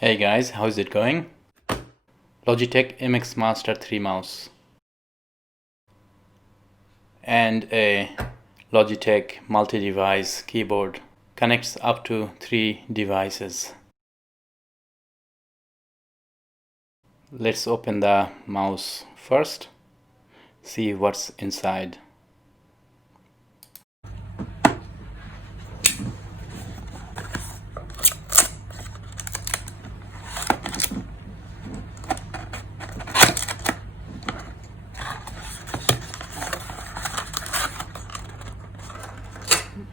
Hey guys, how is it going? Logitech MX Master 3 mouse and a Logitech Multi-Device Keyboard connects up to 3 devices. Let's open the mouse first, see what's inside.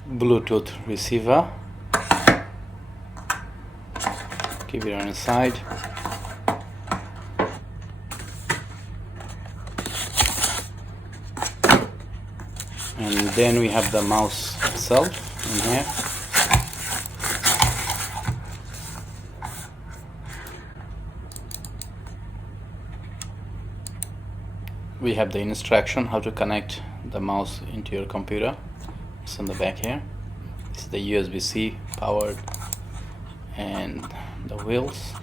Bluetooth receiver, keep it on the side. And then we have the mouse itself in here. We have the instruction how to connect the mouse into your computer. It's on the back here. This is the USB-C powered and the wheels.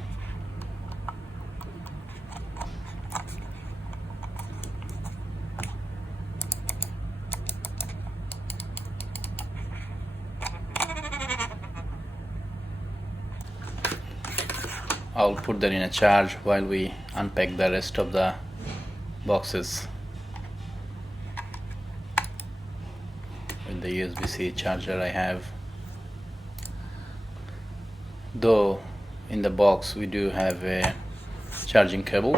I'll put that in a charge while we unpack the rest of the boxes with the USB-C charger I have. Though in the box we do have a charging cable.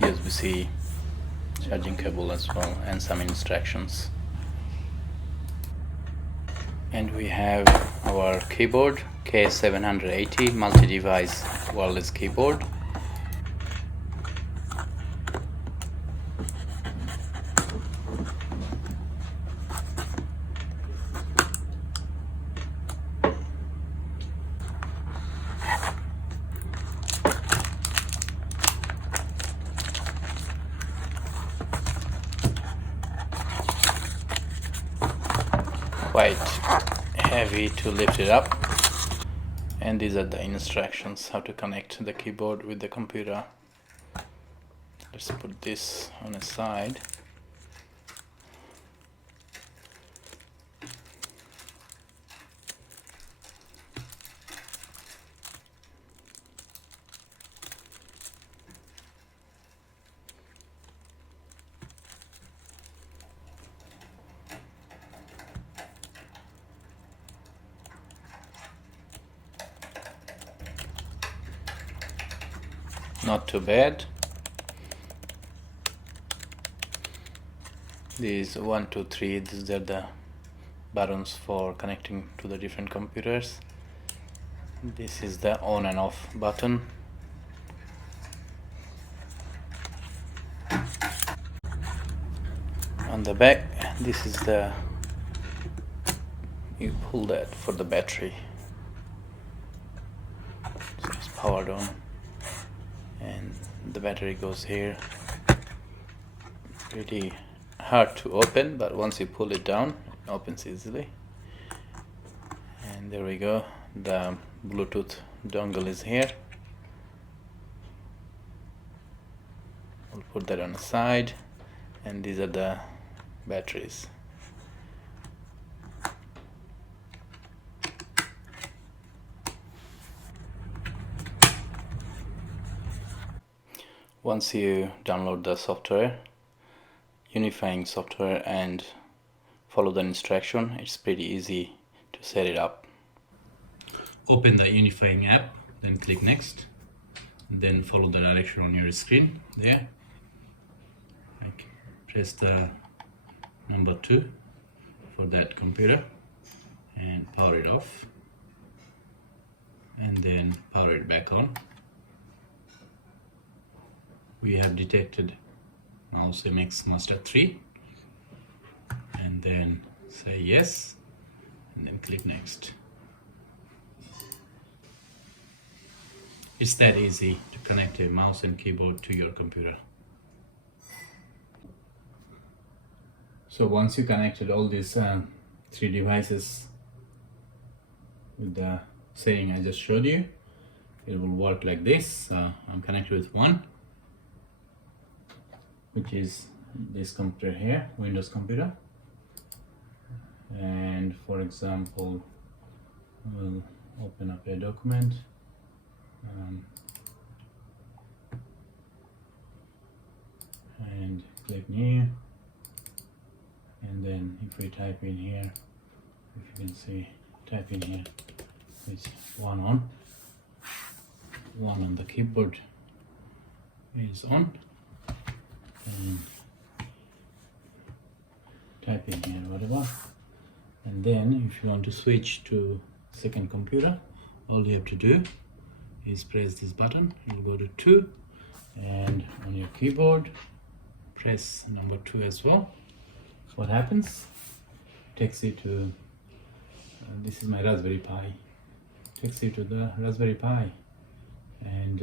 USB-C charging cable as well, and some instructions. And we have our keyboard, K780 Multi-Device Wireless Keyboard. Quite heavy to lift it up, and these are the instructions how to connect the keyboard with the computer. Let's put this on a side. Not too bad. These 1, 2, 3, these are the buttons for connecting to the different computers. This is the on and off button. On the back, this is the, you pull that for the battery. So it's powered on, and the battery goes here. Pretty hard to open, but once you pull it down, it opens easily. And there we go, the Bluetooth dongle is here. We'll put that on the side, and these are the batteries. Once you download the software, Unifying software, and follow the instruction, it's pretty easy to set it up. Open the Unifying app, then click next, then follow the direction on your screen there. Press the number 2 for that computer and power it off, and then power it back on. We have detected Mouse MX Master 3, and then say yes, and then click next. It's that easy to connect a mouse and keyboard to your computer. So once you connected all these three devices with the setting I just showed you, it will work like this. I'm connected with one, which is this computer here, Windows computer. And for example, we'll open up a document. And click new, and then if we type in here, if you can see, type in here, it's one on the keyboard is on, and type in here whatever, and then if you want to switch to second computer, all you have to do is press this button. You'll go to 2, and on your keyboard press number 2 as well. What happens? Takes you to this is my Raspberry Pi. Takes you to the Raspberry Pi, and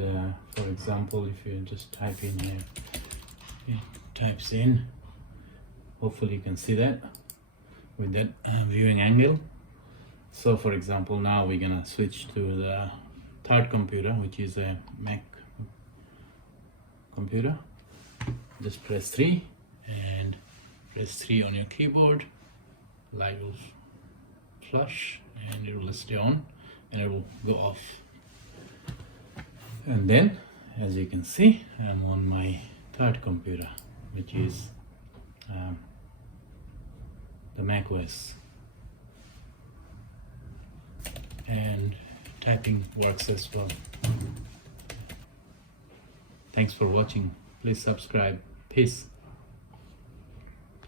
for example, if you just type in here, it types in. Hopefully you can see that with that viewing angle. So for example, now we're gonna switch to the third computer, which is a Mac computer. Just press 3 and press 3 on your keyboard. Light will flash and it will stay on and it will go off. And then, as you can see, I'm on my third computer, which is the Mac OS, and typing works as well. Thanks for watching. Please subscribe. Peace.